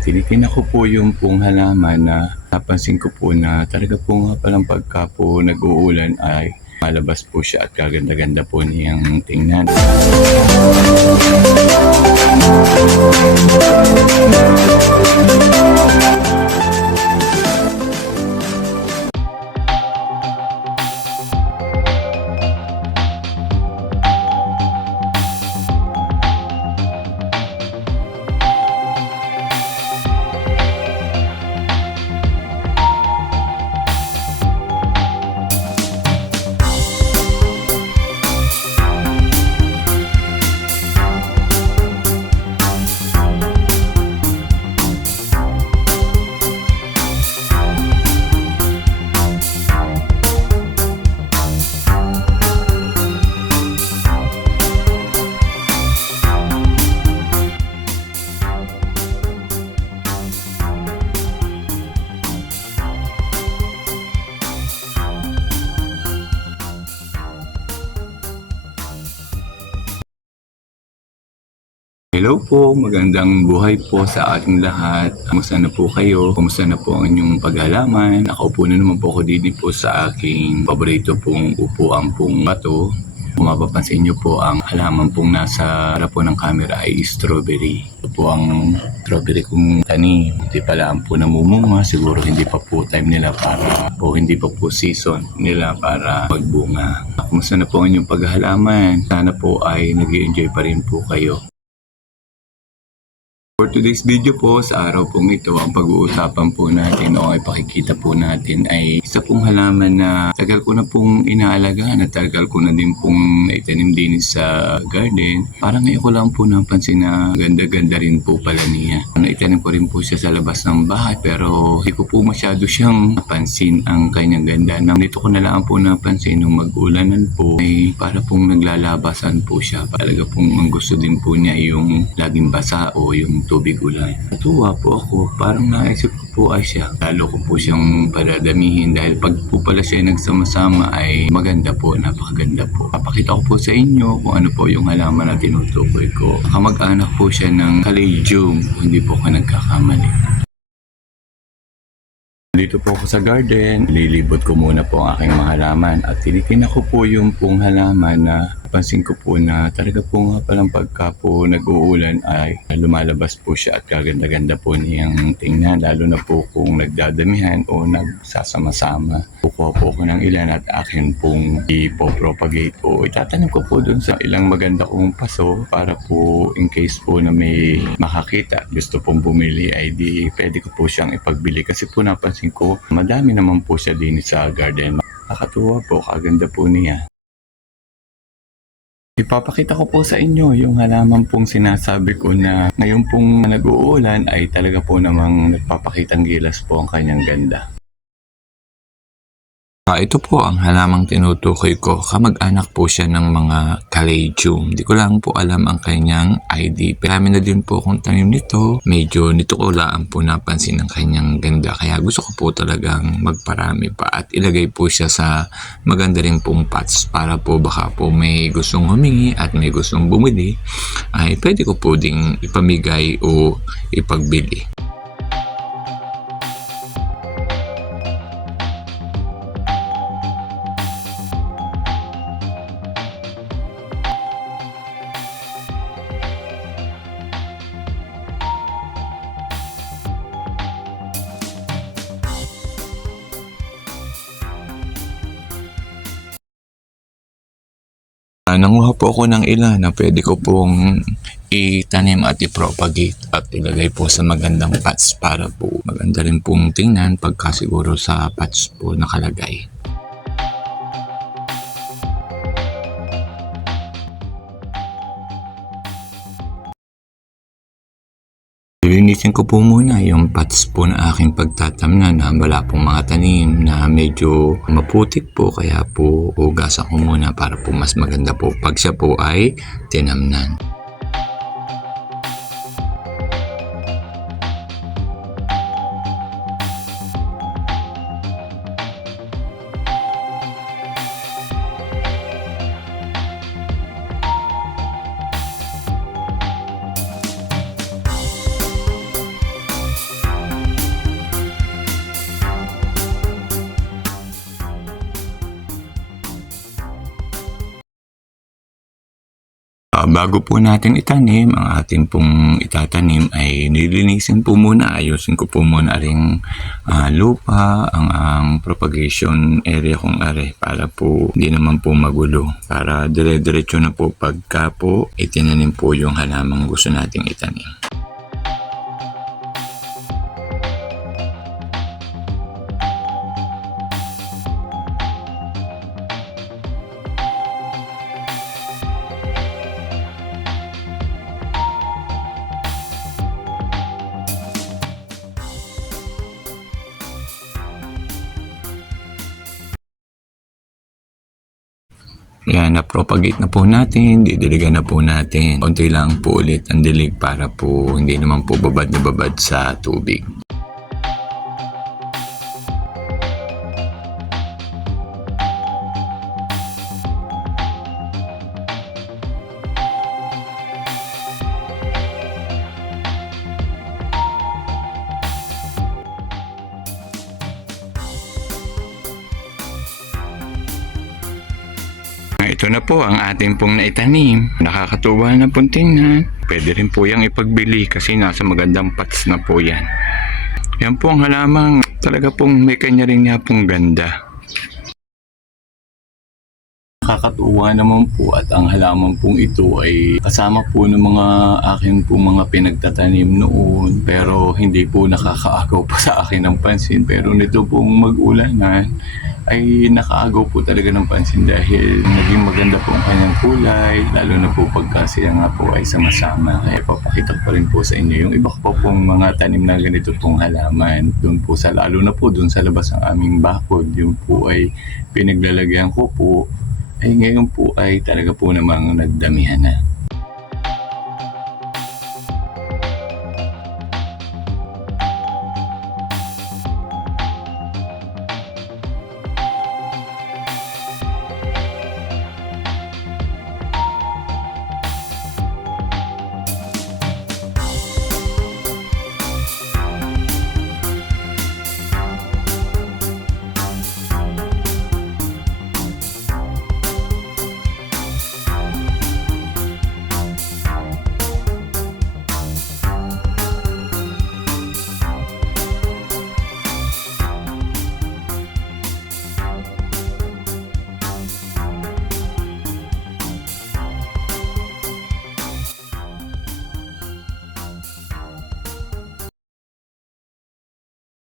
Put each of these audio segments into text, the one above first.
Tinitingnan ko po yung pong halaman na napansin ko po na talaga po nga palang pagka po nag-uulan ay malabas po siya at kaganda-ganda po niyang tingnan. Hello po, magandang buhay po sa ating lahat. Kumusta na po kayo? Kumusta na po ang inyong paghalaman? Nakaupo na naman po ako dito po sa aking paborito pong upuan pong bato. Kung mapapansin nyo po, ang halaman pong nasa harap po ng camera ay strawberry. Ito po ang strawberry kong tanim. Hindi pa lang po namumunga. Siguro hindi pa po time nila para, o hindi pa po season nila para magbunga. Kumusta na po ang inyong paghalaman? Sana po ay nag-i-enjoy pa rin po kayo. For today's video po, sa araw pong ito, ang pag-uusapan po natin o ay pakikita po natin ay isa pong halaman na tagal ko na pong inaalagaan at tagal ko na din pong naitanim din sa garden. Parang ngayon ko lang po napansin na ganda-ganda rin po pala niya. Naitanim ko rin po siya sa labas ng bahay pero hindi ko po masyado siyang napansin ang kanyang ganda. Nang dito ko na lang po napansin nung mag-ulanan po ay para pong naglalabasan po siya. Talaga pong ang gusto din po niya yung laging basa o yung tubig ulan. Natuwa po ako. Parang naisip ko po ay siya. Lalo ko po siyang padadamihin dahil pag po pala siya nagsama-sama ay maganda po. Napakaganda po. Papakita ko po sa inyo kung ano po yung halaman na tinutukoy ko. Kamag-anak po siya ng Caladium. Hindi po ako nagkakamali. Dito po ako sa garden. Lilibot ko muna po ang aking mga halaman at tinitingnan ko po yung pong halaman na pansin ko po na talaga po nga palang pagka po nag-uulan ay lumalabas po siya at kaganda-ganda po niyang tingnan, lalo na po kung nagdadamihan o nagsasama-sama. Kukuha po ako ng ilan at akin pong ipopropagate o itatanim ko po dun sa ilang maganda kong paso para po in case po na may makakita gusto pong bumili ay di pwede ko po siyang ipagbili kasi po napansin ko madami naman po siya din sa garden. Nakakatuwa po, kaganda po niya. Ipapakita ko po sa inyo yung halaman pong sinasabi ko na ngayon pong nag-uulan ay talaga po namang nagpapakitang gilas po ang kanyang ganda. Ito po ang halamang tinutukoy ko. Kamag-anak po siya ng mga Caladium. Di ko lang po alam ang kanyang ID. Marami na din po akong tanim nito. Medyo nito ko lang po napansin ang kanyang ganda. Kaya gusto ko po talagang magparami pa at ilagay po siya sa maganda rin pong pots para po baka po may gustong humingi at may gustong bumili ay pwede ko po ding ipamigay o ipagbili. Nanguha po ako ng ilan na pwede ko pong itanim at i-propagate at ilagay po sa magandang pots para po maganda rin pong tingnan pagka siguro sa pots po nakalagay. Lilinisin ko po muna yung pots po na aking pagtatamnan na wala pong mga tanim na medyo maputik po kaya po hugasan ko muna para po mas maganda po pag siya po ay tinamnan. Bago po natin itanim, ang atin pong itatanim ay nililinisin po muna, ayusin ko po muna ring lupa, ang propagation area kong are para po hindi naman po magulo. Para dire-diretso na po pagka po itinanim po yung halamang gusto nating itanim. Yan, na-propagate na po natin, didiligan na po natin. Konti lang po ulit ang dilig para po hindi naman po babad na babad sa tubig. Ito na po ang ating pong naitanim. Nakakatuwa na pong tingnan. Pwede rin po yung ipagbili kasi nasa magandang pots na po yan. Yan po ang halamang talaga pong may kanya rin nga pong ganda. Nakakatuwa naman po at ang halaman pong ito ay kasama po ng mga akin pong mga pinagtatanim noon pero hindi po nakakaagaw pa sa akin ng pansin pero nito pong mag-ulanan ay nakaagaw po talaga ng pansin dahil naging maganda po ang kanyang kulay lalo na po pagka siya nga po ay sama-sama kaya papakita ko rin po sa inyo yung iba pa pong mga tanim na ganito pong halaman doon po sa lalo na po doon sa labas ng aming bakod yung po ay pinaglalagyan ko po ay ngayon po ay talaga po namang nagdamihan na.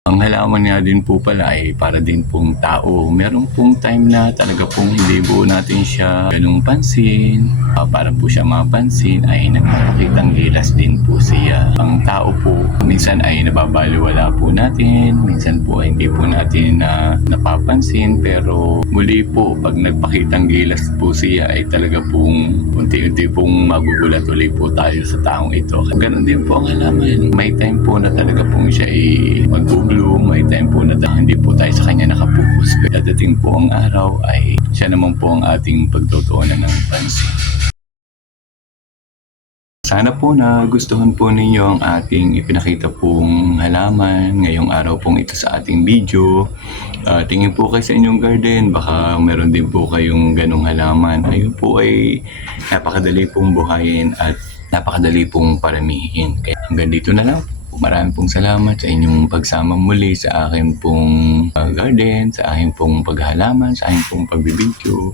Ang halaman niya din po pala ay para din pong tao. Meron pong time na talaga pong hindi po natin siya ganung pansin. Para po siya mapansin ay nagpapakitang gilas din po siya. Ang tao po minsan ay nababaliwala po natin. Minsan po ay hindi po natin napapansin. Pero muli po pag nagpakitang gilas po siya ay talaga pong unti-unti pong magugulat ulit po tayo sa taong ito. Ganon din po ang halaman. May time po na talaga pong siya ay mag-bloom, may time po na hindi po tayo sa kanya nakapokus. Dadating po ang araw ay siya naman po ang ating pagtutuunan ng pansin. Sana po na gustuhan po ninyo ang ating ipinakita pong halaman ngayong araw pong ito sa ating video. Tingin po kayo sa inyong garden, baka meron din po kayong ganong halaman. Ayun po ay napakadali pong buhayin at napakadali pong paramihin. Kaya hanggang dito na lang. Maraming pong salamat sa inyong pagsama muli sa akin pong garden, sa akin pong paghalaman, sa akin pong pagbibideo.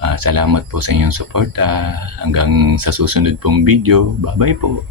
Salamat po sa inyong suporta. Hanggang sa susunod pong video. Bye-bye po.